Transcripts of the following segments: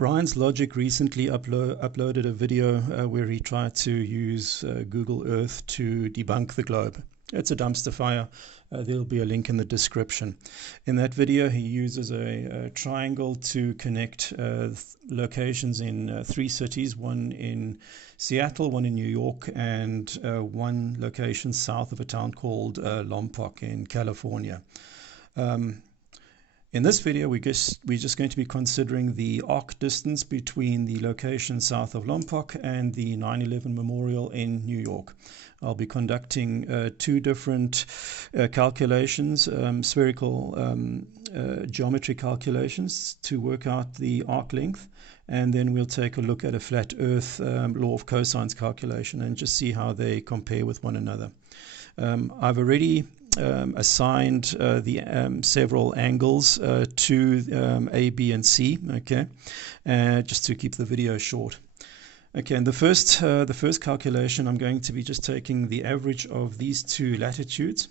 Brian's Logic recently uploaded a video where he tried to use Google Earth to debunk the globe. It's a dumpster fire. There'll be a link in the description. In that video, he uses a triangle to connect locations in 3 cities, one in Seattle, one in New York, and one location south of a town called Lompoc in California. In this video, we're just going to be considering the arc distance between the location south of Lompoc and the 9/11 Memorial in New York. I'll be conducting 2 different calculations, spherical geometry calculations to work out the arc length, and then we'll take a look at a flat earth law of cosines calculation and just see how they compare with one another. I've already assigned the several angles to A, B, and C, okay, just to keep the video short. Okay, and the first calculation, I'm going to be just taking the average of these 2 latitudes,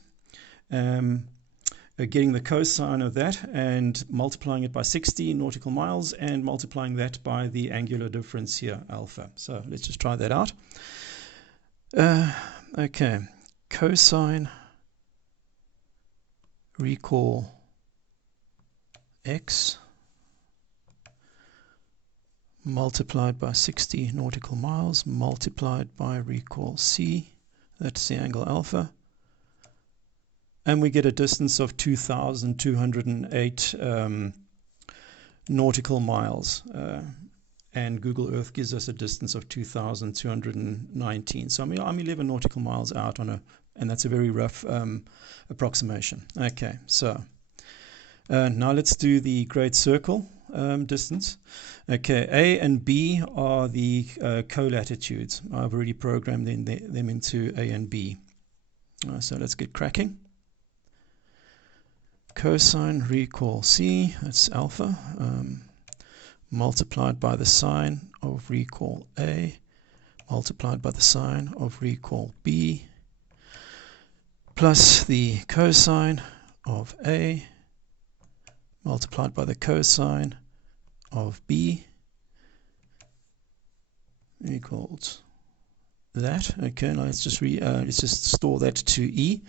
getting the cosine of that and multiplying it by 60 nautical miles and multiplying that by the angular difference here, alpha. So let's just try that out. Okay, cosine recall x multiplied by 60 nautical miles multiplied by recall c, that's the angle alpha, and we get a distance of 2,208 nautical miles, and Google Earth gives us a distance of 2,219. So I'm 11 nautical miles out on and that's a very rough approximation. Okay, so now let's do the great circle distance. Okay, A and B are the co-latitudes. I've already programmed them into A and B. So let's get cracking. Cosine recall C, that's alpha, multiplied by the sine of recall A, multiplied by the sine of recall B, plus the cosine of A multiplied by the cosine of B equals that. Okay, now let's just store that to E.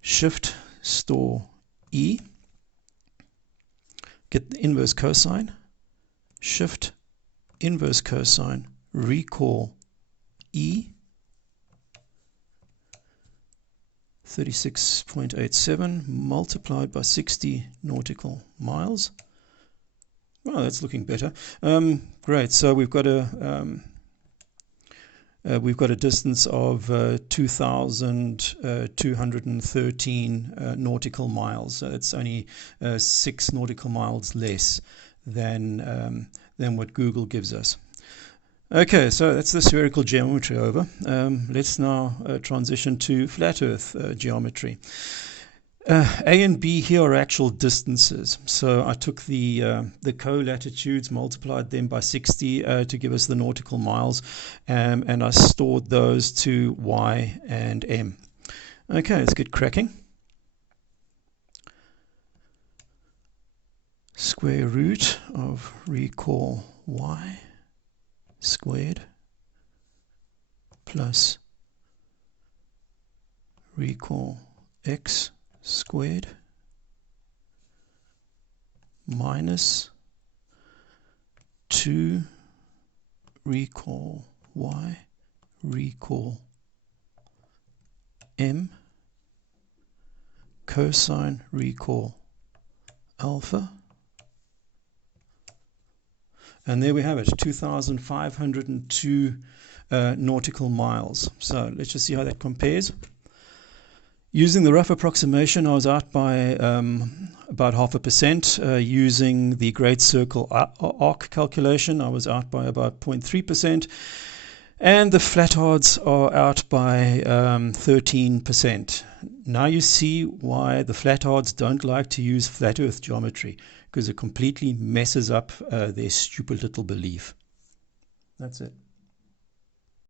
Shift store E. Get the inverse cosine. Shift inverse cosine. Recall E. 36.87 multiplied by 60 nautical miles. Well, that's looking better. Great. So we've got a distance of 2,213 nautical miles. So it's only 6 nautical miles less than what Google gives us. Okay, so that's the spherical geometry over. Let's now transition to flat earth geometry. A and B here are actual distances. So I took the co-latitudes, multiplied them by 60 to give us the nautical miles, and I stored those to Y and M. Okay, let's get cracking. Square root of recall Y squared plus recall x squared minus 2 recall y recall m cosine recall alpha. And there we have it, 2,502 nautical miles. So let's just see how that compares. Using the rough approximation, I was out by about 0.5%. Using the great circle arc calculation, I was out by about 0.3%. And the flat odds are out by 13%. Now you see why the flat odds don't like to use flat earth geometry, because it completely messes up their stupid little belief. That's it.